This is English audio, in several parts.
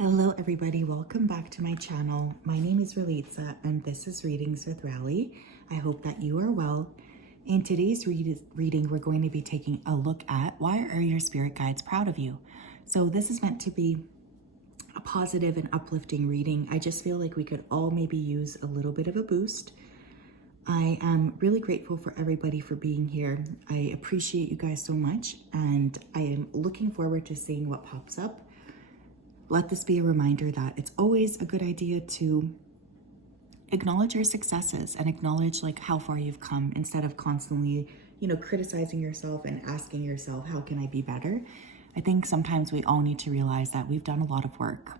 Hello everybody, welcome back to my channel. My name is Ralitza and this is Readings with Rali. I hope that you are well. In today's reading, we're going to be taking a look at why are your spirit guides proud of you? So this is meant to be a positive and uplifting reading. I just feel like we could all maybe use a little bit of a boost. I am really grateful for everybody for being here. I appreciate you guys so much and I am looking forward to seeing what pops up. Let this be a reminder that it's always a good idea to acknowledge your successes and acknowledge like how far you've come instead of constantly, criticizing yourself and asking yourself, how can I be better? I think sometimes we all need to realize that we've done a lot of work.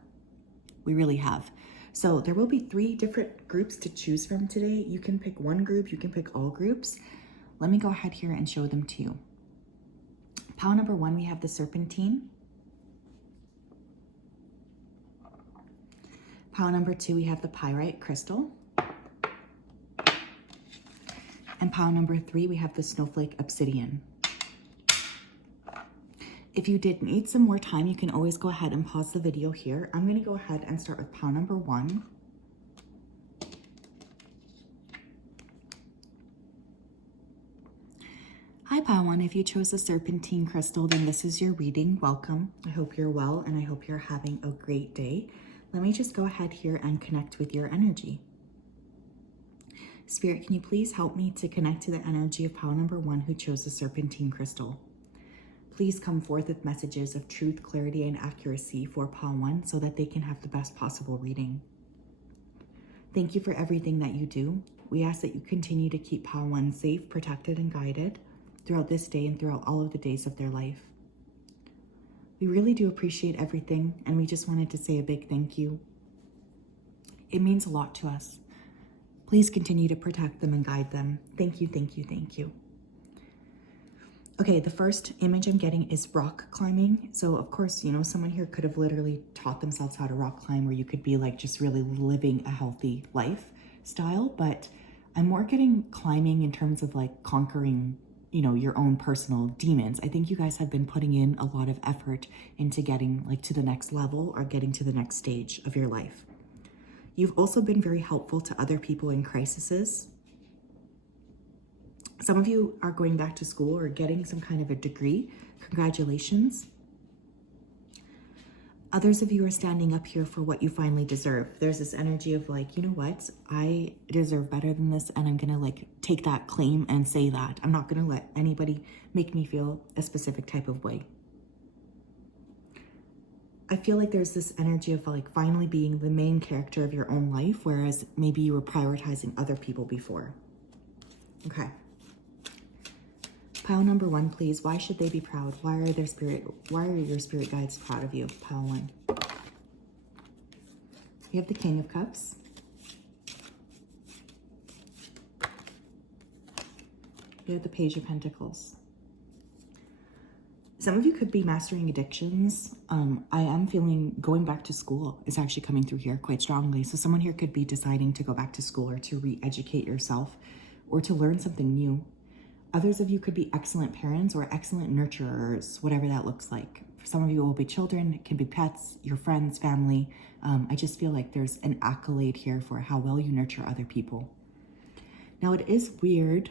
We really have. So there will be 3 different groups to choose from today. You can pick one group, you can pick all groups. Let me go ahead here and show them to you. Pile number 1, we have the Serpentine. Pile number 2, we have the Pyrite Crystal. And pile number 3, we have the Snowflake Obsidian. If you did need some more time, you can always go ahead and pause the video here. I'm going to go ahead and start with pile number 1. Hi pile 1, if you chose the Serpentine Crystal, then this is your reading. Welcome. I hope you're well and I hope you're having a great day. Let me just go ahead here and connect with your energy. Spirit, can you please help me to connect to the energy of pile number 1 who chose the Serpentine Crystal? Please come forth with messages of truth, clarity, and accuracy for pile 1 so that they can have the best possible reading. Thank you for everything that you do. We ask that you continue to keep pile 1 safe, protected, and guided throughout this day and throughout all of the days of their life. We really do appreciate everything, and we just wanted to say a big thank you. It means a lot to us. Please continue to protect them and guide them. Thank you, thank you, thank you. Okay, the first image I'm getting is rock climbing. So of course, someone here could have literally taught themselves how to rock climb, or you could be like just really living a healthy lifestyle, but I'm more getting climbing in terms of like conquering your own personal demons. I think you guys have been putting in a lot of effort into getting like to the next level or getting to the next stage of your life. You've also been very helpful to other people in crises. Some of you are going back to school or getting some kind of a degree. Congratulations. Others of you are standing up here for what you finally deserve. There's this energy of like, you know what? I deserve better than this, and I'm gonna like take that claim and say that. I'm not gonna let anybody make me feel a specific type of way. I feel like there's this energy of like finally being the main character of your own life, whereas maybe you were prioritizing other people before. Okay. Pile number 1, please. Why should they be proud? Why are your spirit guides proud of you? Pile 1. We have the King of Cups. We have the Page of Pentacles. Some of you could be mastering addictions. I am feeling going back to school is actually coming through here quite strongly. So someone here could be deciding to go back to school or to re-educate yourself or to learn something new. Others of you could be excellent parents or excellent nurturers, whatever that looks like. For some of you, it will be children, it can be pets, your friends, family. I just feel like there's an accolade here for how well you nurture other people. Now, it is weird.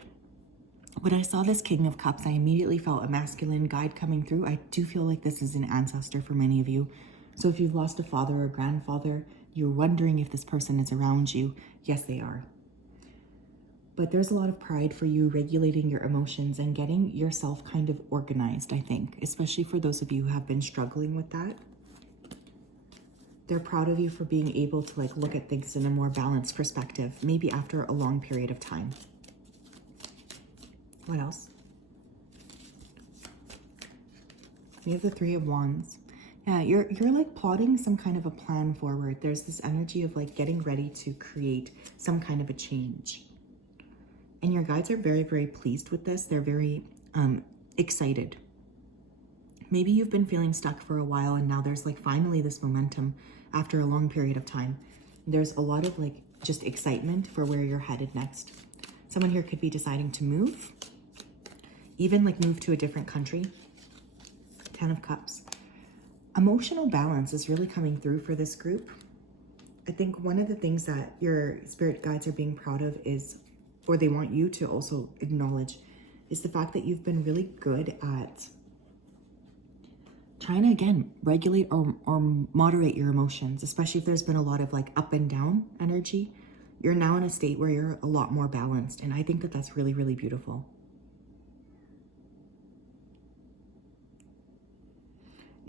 When I saw this King of Cups, I immediately felt a masculine guide coming through. I do feel like this is an ancestor for many of you. So if you've lost a father or grandfather, you're wondering if this person is around you. Yes, they are. But there's a lot of pride for you regulating your emotions and getting yourself kind of organized, I think, especially for those of you who have been struggling with that. They're proud of you for being able to like look at things in a more balanced perspective, maybe after a long period of time. What else? We have the 3 of Wands. Yeah, you're like plotting some kind of a plan forward. There's this energy of like getting ready to create some kind of a change. And your guides are very, very pleased with this. They're very excited. Maybe you've been feeling stuck for a while and now there's like finally this momentum after a long period of time. There's a lot of like just excitement for where you're headed next. Someone here could be deciding to move, even like move to a different country. 10 of Cups. Emotional balance is really coming through for this group. I think one of the things that your spirit guides are being proud of is, or they want you to also acknowledge, is the fact that you've been really good at trying to, again, regulate or moderate your emotions, especially if there's been a lot of like up and down energy. You're now in a state where you're a lot more balanced. And I think that that's really, really beautiful.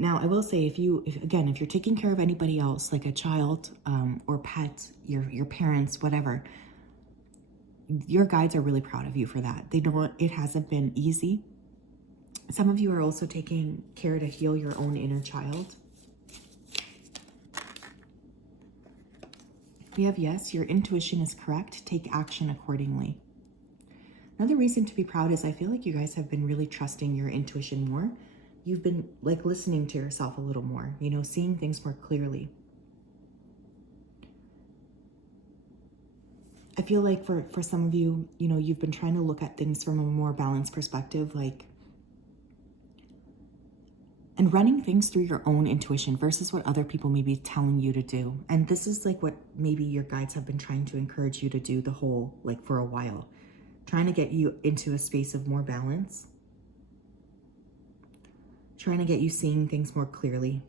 Now, I will say, if you're taking care of anybody else, like a child or pet, your parents, whatever, your guides are really proud of you for that. They know it hasn't been easy. Some of you are also taking care to heal your own inner child. We have, yes, your intuition is correct. Take action accordingly. Another reason to be proud is I feel like you guys have been really trusting your intuition more. You've been like listening to yourself a little more, you know, seeing things more clearly. I feel like for some of you, you know, you've been trying to look at things from a more balanced perspective, like, and running things through your own intuition versus what other people may be telling you to do. And this is like what maybe your guides have been trying to encourage you to do the whole, like for a while, trying to get you into a space of more balance, trying to get you seeing things more clearly.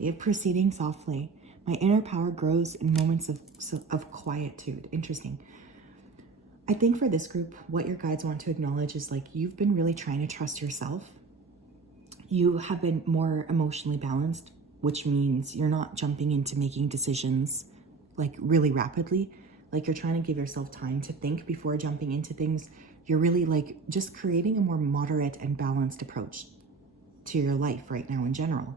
We have proceeding softly. My inner power grows in moments of quietude. Interesting. I think for this group, what your guides want to acknowledge is like you've been really trying to trust yourself. You have been more emotionally balanced, which means you're not jumping into making decisions like really rapidly. Like you're trying to give yourself time to think before jumping into things. You're really like just creating a more moderate and balanced approach to your life right now in general.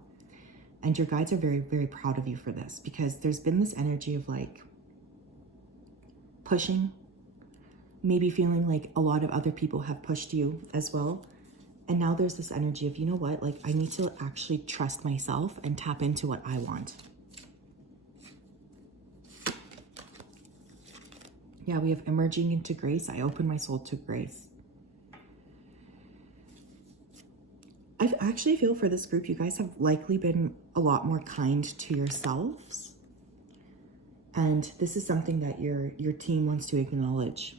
And your guides are very, very proud of you for this, because there's been this energy of like pushing, maybe feeling like a lot of other people have pushed you as well. And now there's this energy of, you know what, like I need to actually trust myself and tap into what I want. Yeah, we have emerging into grace. I open my soul to grace. I actually feel for this group, you guys have likely been a lot more kind to yourselves. And this is something that your team wants to acknowledge.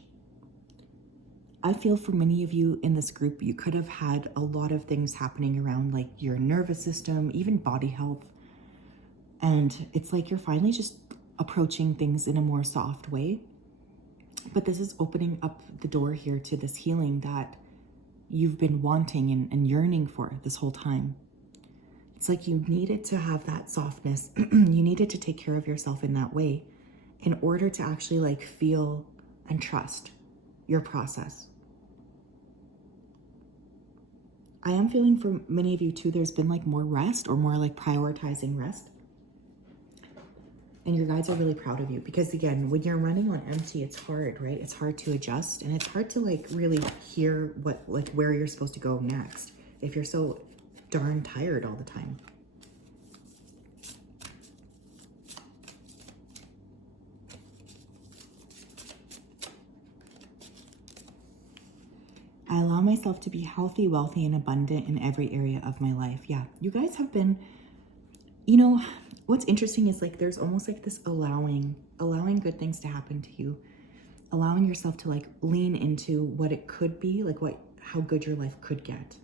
I feel for many of you in this group, you could have had a lot of things happening around like your nervous system, even body health. And it's like you're finally just approaching things in a more soft way. But this is opening up the door here to this healing that you've been wanting and yearning for this whole time. It's like you needed to have that softness. You needed to take care of yourself in that way in order to actually like feel and trust your process. I am feeling for many of you too, there's been like more rest or more like prioritizing rest. And your guides are really proud of you because again, when you're running on empty, it's hard, right? It's hard to adjust and it's hard to like really hear what, like where you're supposed to go next if you're so darn tired all the time. I allow myself to be healthy, wealthy, and abundant in every area of my life. Yeah, you guys have been, you know, what's interesting is like there's almost like this allowing good things to happen to you, allowing yourself to like lean into what it could be, like how good your life could get,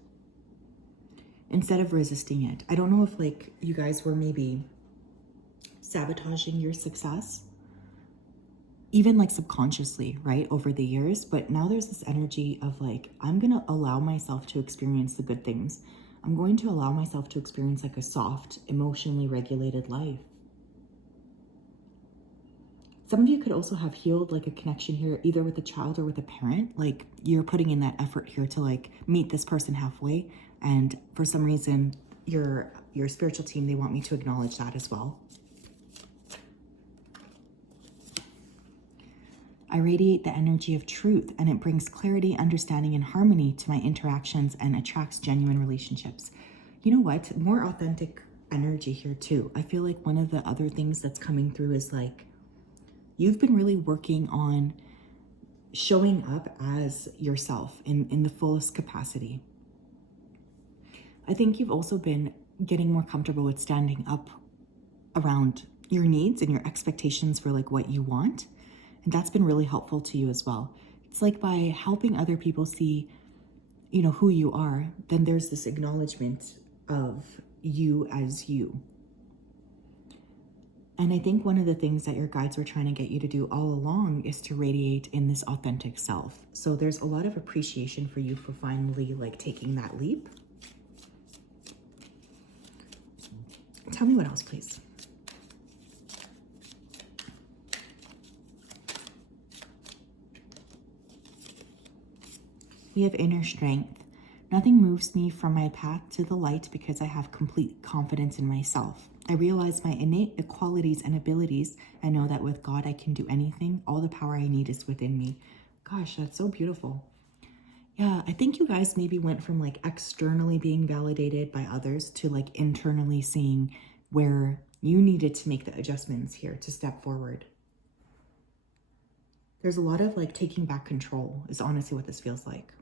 instead of resisting it. I don't know if like you guys were maybe sabotaging your success, even like subconsciously, right, over the years. But now there's this energy of like, I'm going to allow myself to experience the good things. I'm going to allow myself to experience like a soft, emotionally regulated life. Some of you could also have healed like a connection here, either with a child or with a parent. Like you're putting in that effort here to like meet this person halfway. And for some reason, your spiritual team, they want me to acknowledge that as well. I radiate the energy of truth, and it brings clarity, understanding, and harmony to my interactions and attracts genuine relationships. You know what? More authentic energy here too. I feel like one of the other things that's coming through is like You've been really working on showing up as yourself in the fullest capacity. I think you've also been getting more comfortable with standing up around your needs and your expectations for like what you want. And that's been really helpful to you as well. It's like by helping other people see, you know, who you are, then there's this acknowledgement of you as you. And I think one of the things that your guides were trying to get you to do all along is to radiate in this authentic self. So there's a lot of appreciation for you for finally like taking that leap. Tell me what else, please. We have inner strength. Nothing moves me from my path to the light because I have complete confidence in myself. I realize my innate qualities and abilities. I know that with God, I can do anything. All the power I need is within me. Gosh, that's so beautiful. Yeah, I think you guys maybe went from like externally being validated by others to like internally seeing where you needed to make the adjustments here to step forward. There's a lot of like taking back control is honestly what this feels like.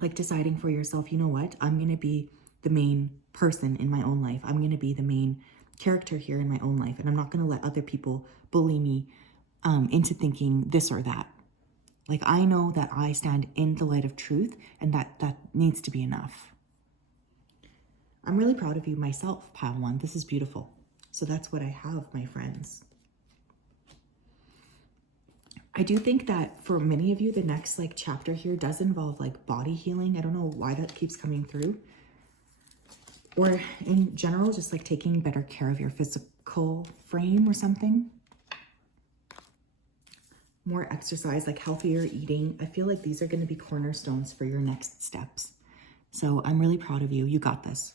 Like deciding for yourself, you know what? I'm going to be the main person in my own life. I'm going to be the main character here in my own life. And I'm not going to let other people bully me into thinking this or that. Like I know that I stand in the light of truth and that needs to be enough. I'm really proud of you myself, Pile 1. This is beautiful. So that's what I have, my friends. I do think that for many of you, the next like chapter here does involve like body healing. I don't know why that keeps coming through. Or in general, just like taking better care of your physical frame or something. More exercise, like healthier eating. I feel like these are going to be cornerstones for your next steps. So I'm really proud of you. You got this.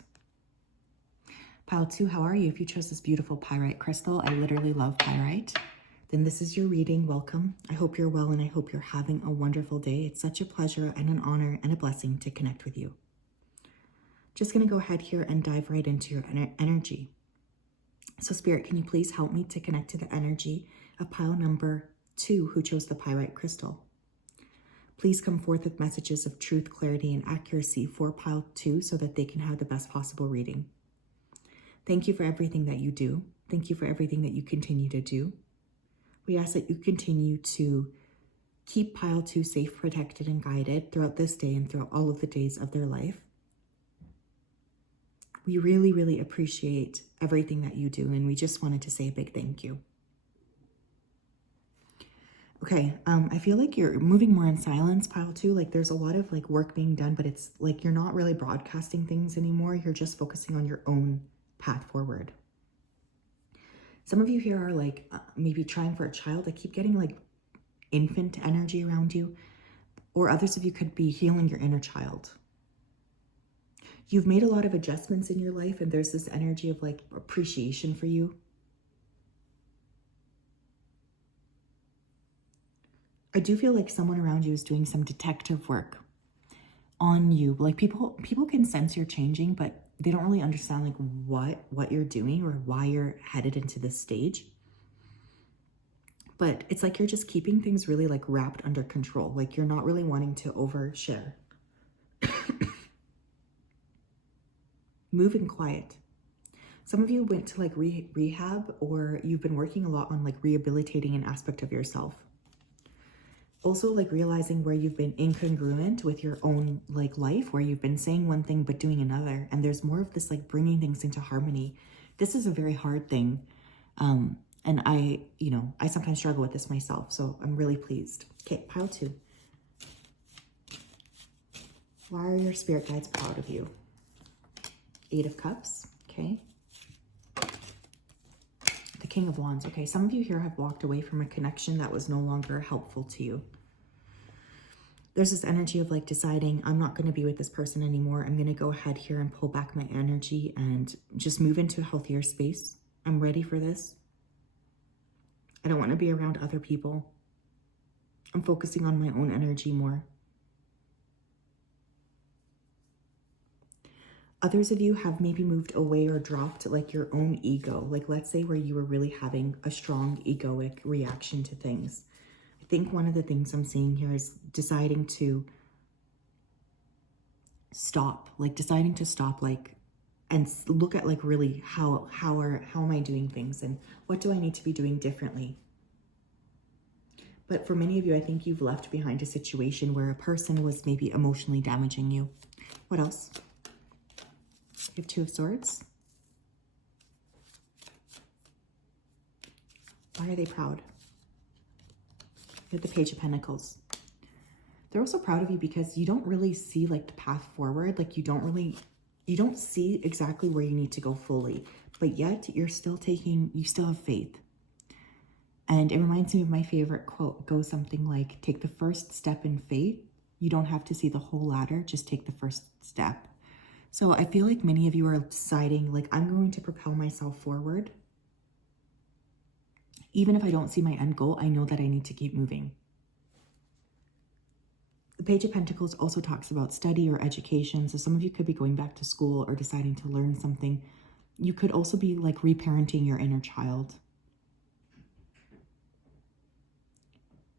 Pile 2, how are you? If you chose this beautiful pyrite crystal, I literally love pyrite. Then this is your reading. Welcome. I hope you're well and I hope you're having a wonderful day. It's such a pleasure and an honor and a blessing to connect with you. Just going to go ahead here and dive right into your energy. So Spirit, can you please help me to connect to the energy of pile number 2 who chose the pyrite crystal? Please come forth with messages of truth, clarity, and accuracy for pile 2 so that they can have the best possible reading. Thank you for everything that you do. Thank you for everything that you continue to do. We ask that you continue to keep pile 2 safe, protected, and guided throughout this day and throughout all of the days of their life. We really, really appreciate everything that you do, and we just wanted to say a big thank you. Okay, I feel like you're moving more in silence, pile 2. Like there's a lot of like work being done, but it's like you're not really broadcasting things anymore. You're just focusing on your own path forward. Some of you here are like maybe trying for a child. I keep getting like infant energy around you, or others of you could be healing your inner child. You've made a lot of adjustments in your life and there's this energy of like appreciation for you. I do feel like someone around you is doing some detective work on you. Like people can sense you're changing, but they don't really understand like what you're doing or why you're headed into this stage. But it's like you're just keeping things really like wrapped under control. Like you're not really wanting to overshare. Moving quiet. Some of you went to like rehab, or you've been working a lot on like rehabilitating an aspect of yourself. Also like realizing where you've been incongruent with your own like life, where you've been saying one thing but doing another, and there's more of this like bringing things into harmony. This is a very hard thing, and I sometimes struggle with this myself, so I'm really pleased. Okay, pile 2. Why are your spirit guides proud of you? 8 of Cups. Okay, the King of Wands. Okay, some of you here have walked away from a connection that was no longer helpful to you. There's this energy of like deciding, I'm not going to be with this person anymore. I'm going to go ahead here and pull back my energy and just move into a healthier space. I'm ready for this. I don't want to be around other people. I'm focusing on my own energy more. Others of you have maybe moved away or dropped like your own ego. Like let's say where you were really having a strong egoic reaction to things. I think one of the things I'm seeing here is deciding to stop, like and look at like really how am I doing things and what do I need to be doing differently. But for many of you, I think you've left behind a situation where a person was maybe emotionally damaging you. What else? You have Two of Swords. Why are they proud? You have the Page of Pentacles. They're also proud of you because you don't really see like the path forward. Like you don't see exactly where you need to go fully, but yet you still have faith. And it reminds me of my favorite quote. It goes something like, take the first step in faith. You don't have to see the whole ladder, just take the first step. So I feel like many of you are deciding like, I'm going to propel myself forward. Even if I don't see my end goal, I know that I need to keep moving. The Page of Pentacles also talks about study or education. So some of you could be going back to school or deciding to learn something. You could also be like reparenting your inner child.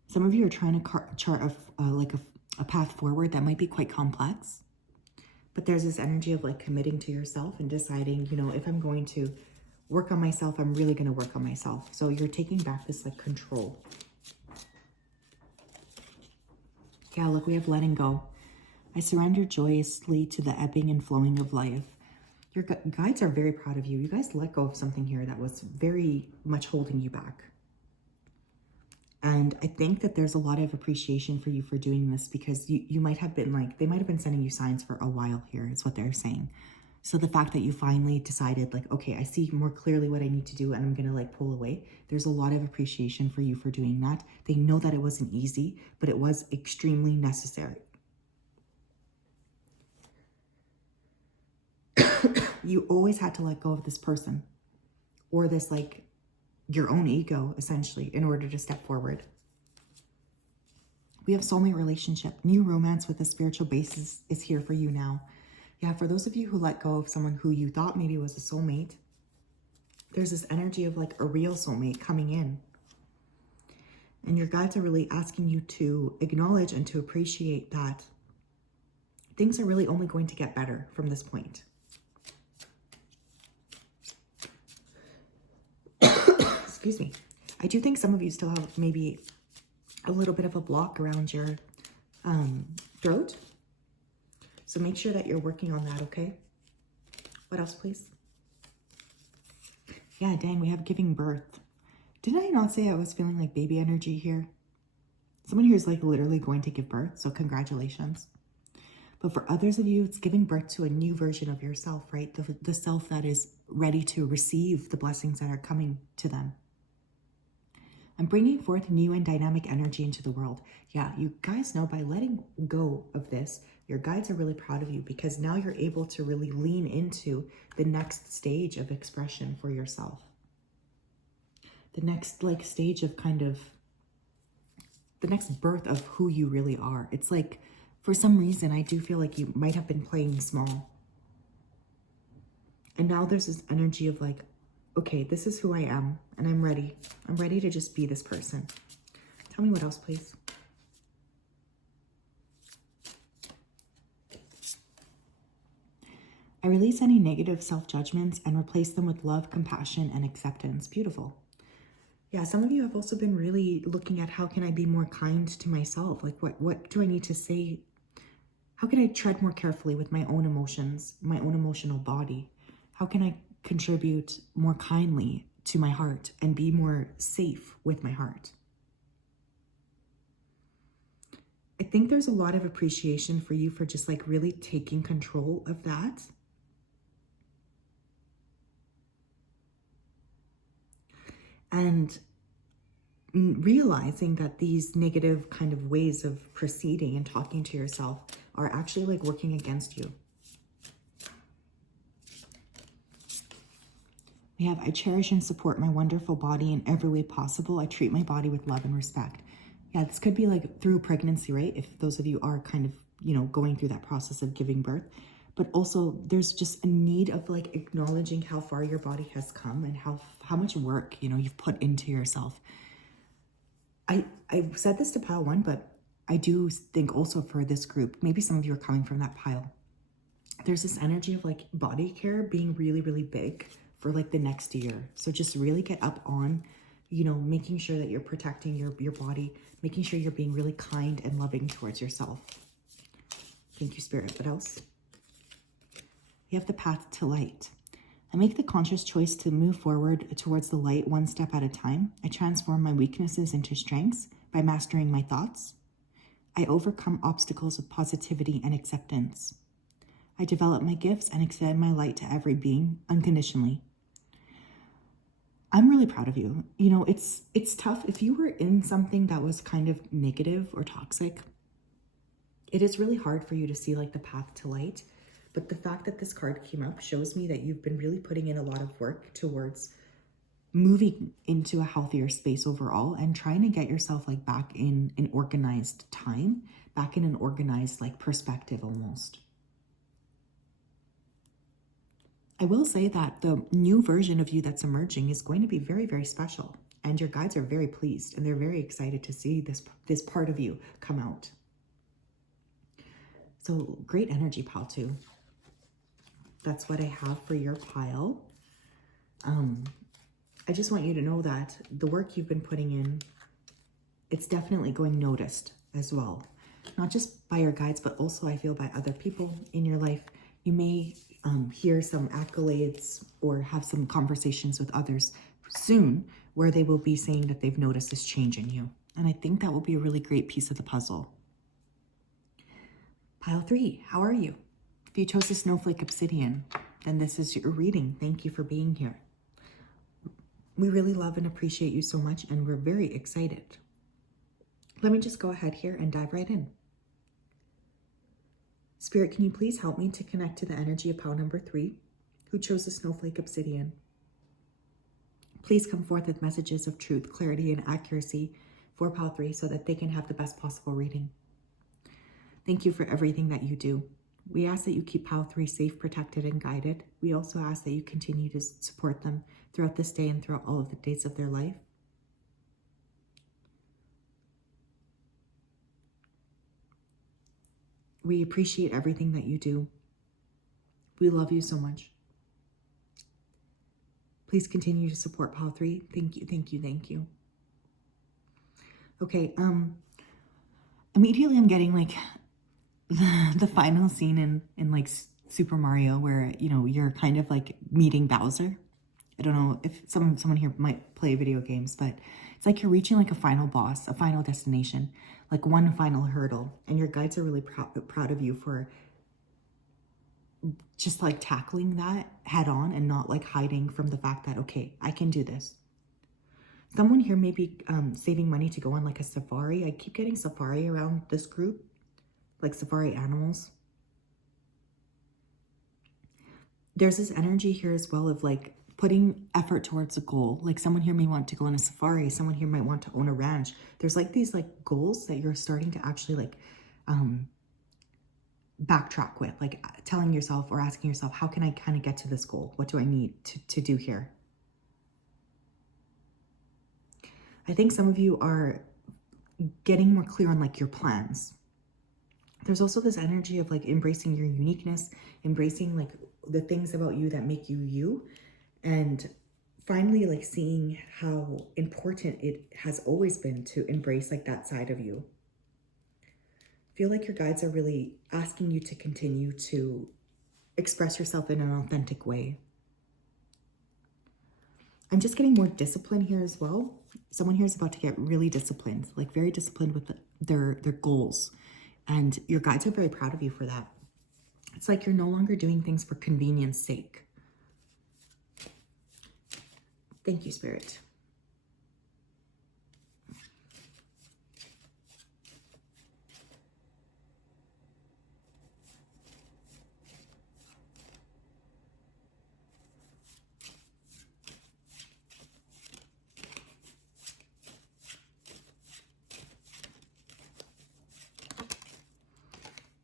Some of you are trying to chart a path forward that might be quite complex. But there's this energy of like committing to yourself and deciding, you know, if I'm going to work on myself, I'm really going to work on myself. So you're taking back this like control. Yeah, look, we have letting go. I surrender joyously to the ebbing and flowing of life. Your guides are very proud of you. You guys let go of something here that was very much holding you back. And I think that there's a lot of appreciation for you for doing this because you might have been like, they might have been sending you signs for a while here, is what they're saying. So the fact that you finally decided like, okay, I see more clearly what I need to do and I'm going to like pull away. There's a lot of appreciation for you for doing that. They know that it wasn't easy, but it was extremely necessary. You always had to let go of this person or this like your own ego essentially in order to step forward. We have soulmate relationship. New romance with a spiritual basis is here for you now. Yeah, for those of you who let go of someone who you thought maybe was a soulmate, there's this energy of like a real soulmate coming in. And your guides are really asking you to acknowledge and to appreciate that things are really only going to get better from this point. Excuse me. I do think some of you still have maybe a little bit of a block around your throat. So make sure that you're working on that, okay? What else, please? Yeah, dang, we have giving birth. Didn't I not say I was feeling like baby energy here? Someone here is like literally going to give birth, so congratulations. But for others of you, it's giving birth to a new version of yourself, right? The self that is ready to receive the blessings that are coming to them. I'm bringing forth new and dynamic energy into the world. Yeah, you guys know by letting go of this, your guides are really proud of you because now you're able to really lean into the next stage of expression for yourself. The next like stage of kind of, the next birth of who you really are. It's like, for some reason, I do feel like you might have been playing small. And now there's this energy of like, okay, this is who I am and I'm ready. I'm ready to just be this person. Tell me what else, please. I release any negative self-judgments and replace them with love, compassion, and acceptance. Beautiful. Yeah, some of you have also been really looking at how can I be more kind to myself? Like what do I need to say? How can I tread more carefully with my own emotions, my own emotional body? How can I contribute more kindly to my heart and be more safe with my heart? I think there's a lot of appreciation for you for just like really taking control of that. And realizing that these negative kind of ways of proceeding and talking to yourself are actually like working against you. We have, I cherish and support my wonderful body in every way possible. I treat my body with love and respect. Yeah, this could be like through pregnancy, right? If those of you are kind of, you know, going through that process of giving birth. but also there's just a need of like acknowledging how far your body has come and how much work, you know, you've put into yourself. I said this to pile 1, but I do think also for this group, maybe some of you are coming from that pile. There's this energy of like body care being really, really big for like the next year. So just really get up on, you know, making sure that you're protecting your body, making sure you're being really kind and loving towards yourself. Thank you, Spirit. What else? We have the path to light. I make the conscious choice to move forward towards the light one step at a time. I transform my weaknesses into strengths by mastering my thoughts. I overcome obstacles with positivity and acceptance. I develop my gifts and extend my light to every being unconditionally. I'm really proud of you. You know, it's tough. If you were in something that was kind of negative or toxic, it is really hard for you to see like the path to light. But the fact that this card came up shows me that you've been really putting in a lot of work towards moving into a healthier space overall and trying to get yourself like back in an organized time, back in an organized like perspective almost. I will say that the new version of you that's emerging is going to be very, very special. And your guides are very pleased and they're very excited to see this part of you come out. So great energy, pile 2. That's what I have for your pile. I just want you to know that the work you've been putting in, it's definitely going noticed as well. Not just by your guides, but also I feel by other people in your life. You may hear some accolades or have some conversations with others soon where they will be saying that they've noticed this change in you. And I think that will be a really great piece of the puzzle. Pile 3, how are you? If you chose the Snowflake Obsidian, then this is your reading. Thank you for being here. We really love and appreciate you so much, and we're very excited. Let me just go ahead here and dive right in. Spirit, can you please help me to connect to the energy of pile number 3, who chose the Snowflake Obsidian? Please come forth with messages of truth, clarity, and accuracy for pile 3 so that they can have the best possible reading. Thank you for everything that you do. We ask that you keep pile 3 safe, protected, and guided. We also ask that you continue to support them throughout this day and throughout all of the days of their life. We appreciate everything that you do. We love you so much. Please continue to support pile 3. Thank you, thank you, thank you. Okay, immediately I'm getting like the final scene in like Super Mario where, you know, you're kind of like meeting Bowser. I don't know if someone here might play video games, but it's like you're reaching like a final boss, a final destination, like one final hurdle. And your guides are really proud of you for just like tackling that head on and not like hiding from the fact that, okay, I can do this. Someone here may be saving money to go on like a safari. I keep getting safari around this group, like safari animals. There's this energy here as well of like putting effort towards a goal. Like someone here may want to go on a safari. Someone here might want to own a ranch. There's like these like goals that you're starting to actually like backtrack with, like telling yourself or asking yourself, how can I kind of get to this goal? What do I need to do here? I think some of you are getting more clear on like your plans. There's also this energy of like embracing your uniqueness, embracing like the things about you that make you you, and finally like seeing how important it has always been to embrace like that side of you. I feel like your guides are really asking you to continue to express yourself in an authentic way. I'm just getting more discipline here as well. Someone here is about to get really disciplined, like very disciplined with their goals. And your guides are very proud of you for that. It's like you're no longer doing things for convenience sake. Thank you, Spirit.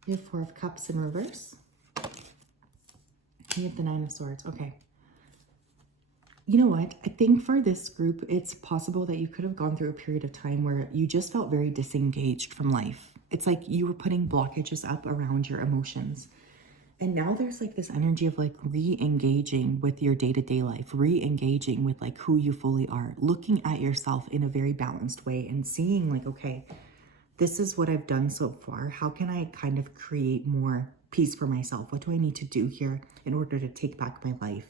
We have 4 of Cups in reverse. You have the Nine of Swords. Okay. You know what? I think for this group, it's possible that you could have gone through a period of time where you just felt very disengaged from life. It's like you were putting blockages up around your emotions. And now there's like this energy of like re-engaging with your day-to-day life, re-engaging with like who you fully are, looking at yourself in a very balanced way and seeing like, okay, this is what I've done so far. How can I kind of create more peace for myself? What do I need to do here in order to take back my life?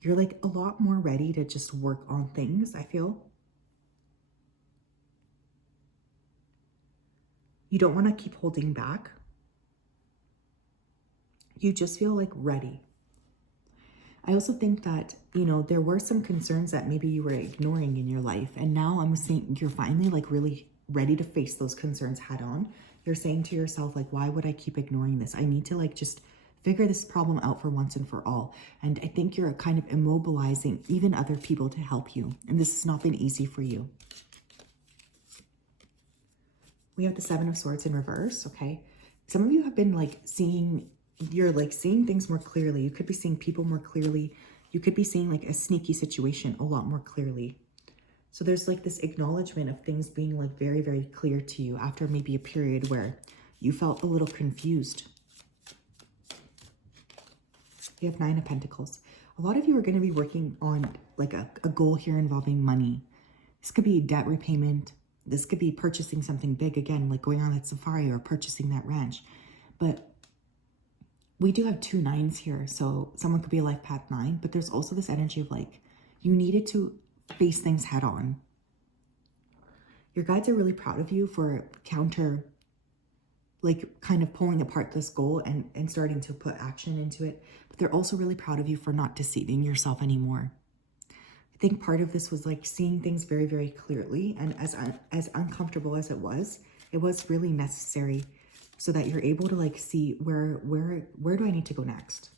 You're like a lot more ready to just work on things, I feel. You don't want to keep holding back. You just feel like ready. I also think that, you know, there were some concerns that maybe you were ignoring in your life. And now I'm saying you're finally like really ready to face those concerns head on. You're saying to yourself, like, why would I keep ignoring this? I need to like just figure this problem out for once and for all. And I think you're kind of immobilizing even other people to help you. And this has not been easy for you. We have the Seven of Swords in reverse, okay? Some of you have been like you're like seeing things more clearly. You could be seeing people more clearly. You could be seeing like a sneaky situation a lot more clearly. So there's like this acknowledgement of things being like very, very clear to you after maybe a period where you felt a little confused. You have Nine of Pentacles. A lot of you are going to be working on like a goal here involving money. This could be debt repayment. This could be purchasing something big again, like going on that safari or purchasing that ranch. But we do have two nines here. So someone could be a life path 9, but there's also this energy of like, you needed to face things head on. Your guides are really proud of you for like kind of pulling apart this goal and starting to put action into it. But they're also really proud of you for not deceiving yourself anymore. I think part of this was like seeing things very, very clearly. And as uncomfortable as it was really necessary so that you're able to like see where do I need to go next?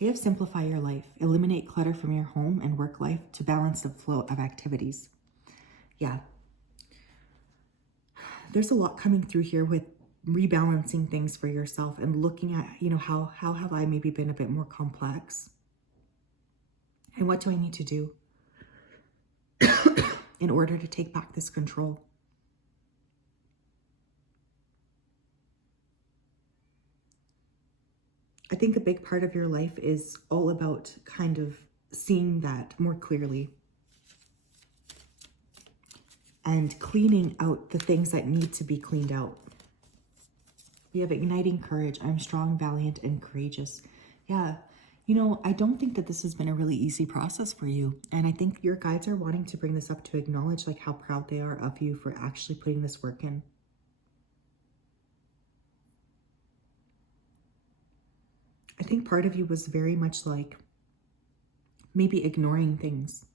We have simplify your life, eliminate clutter from your home and work life to balance the flow of activities. Yeah. There's a lot coming through here with rebalancing things for yourself and looking at, you know, how have I maybe been a bit more complex? And what do I need to do in order to take back this control? I think a big part of your life is all about kind of seeing that more clearly and cleaning out the things that need to be cleaned out. We have igniting courage. I'm strong, valiant, and courageous. Yeah. You know, I don't think that this has been a really easy process for you. And I think your guides are wanting to bring this up to acknowledge like how proud they are of you for actually putting this work in. I think part of you was very much like maybe ignoring things.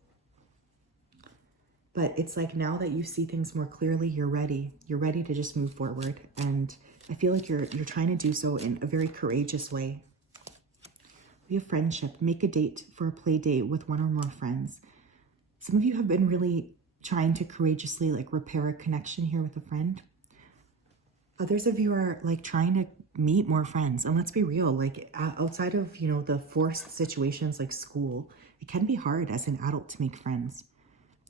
But it's like now that you see things more clearly, you're ready. You're ready to just move forward. And I feel like you're trying to do so in a very courageous way. We have friendship. Make a date for a play date with one or more friends. Some of you have been really trying to courageously like repair a connection here with a friend. Others of you are like trying to meet more friends. And let's be real, like outside of, you know, the forced situations like school, it can be hard as an adult to make friends.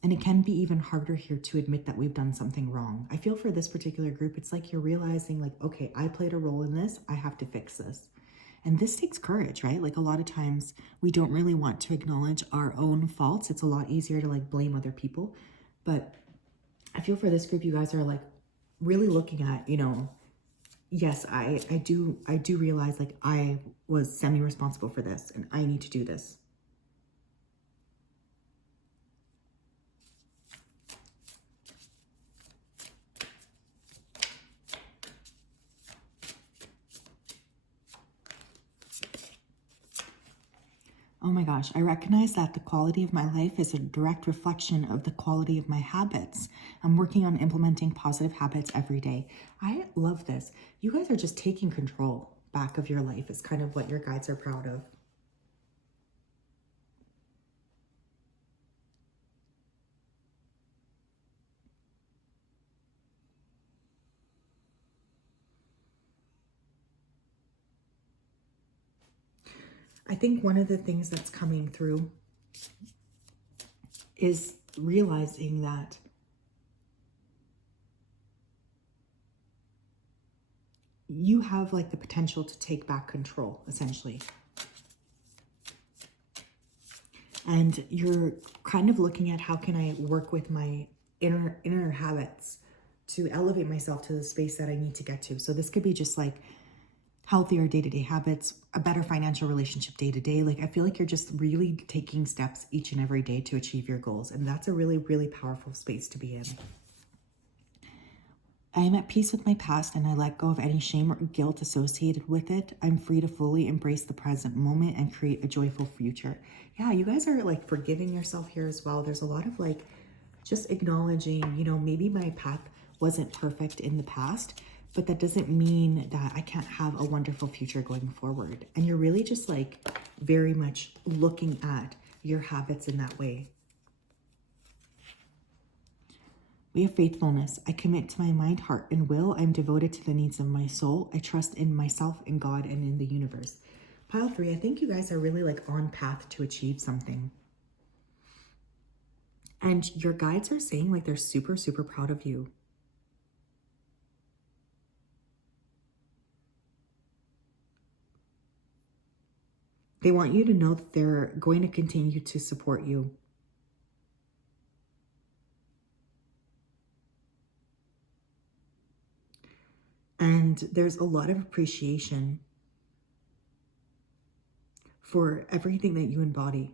And it can be even harder here to admit that we've done something wrong. I feel for this particular group, it's like you're realizing like, okay, I played a role in this. I have to fix this. And this takes courage, right? Like a lot of times we don't really want to acknowledge our own faults. It's a lot easier to like blame other people. But I feel for this group, you guys are like really looking at, you know, yes, I do realize like I was semi-responsible for this and I need to do this. Oh my gosh, I recognize that the quality of my life is a direct reflection of the quality of my habits. I'm working on implementing positive habits every day. I love this. You guys are just taking control back of your life is kind of what your guides are proud of. I think one of the things that's coming through is realizing that you have like the potential to take back control, essentially. And you're kind of looking at how can I work with my inner habits to elevate myself to the space that I need to get to. So this could be just like healthier day-to-day habits, a better financial relationship day-to-day. Like I feel like you're just really taking steps each and every day to achieve your goals. And that's a really, really powerful space to be in. I am at peace with my past and I let go of any shame or guilt associated with it. I'm free to fully embrace the present moment and create a joyful future. Yeah, you guys are like forgiving yourself here as well. There's a lot of like just acknowledging, you know, maybe my path wasn't perfect in the past, but that doesn't mean that I can't have a wonderful future going forward. And you're really just like very much looking at your habits in that way. We have faithfulness. I commit to my mind, heart, and will. I'm devoted to the needs of my soul. I trust in myself, in God, and in the universe. Pile 3, I think you guys are really like on path to achieve something. And your guides are saying like they're super, super proud of you. They want you to know that they're going to continue to support you. And there's a lot of appreciation for everything that you embody.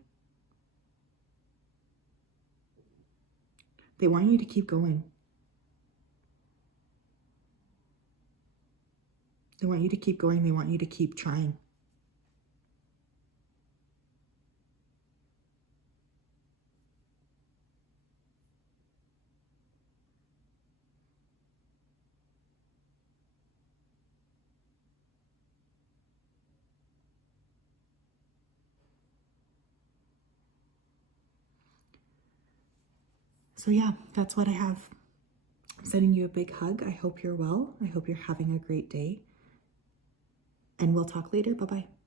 They want you to keep going. They want you to keep going. They want you to keep trying. So yeah, that's what I have. I'm sending you a big hug. I hope you're well. I hope you're having a great day. And we'll talk later. Bye-bye.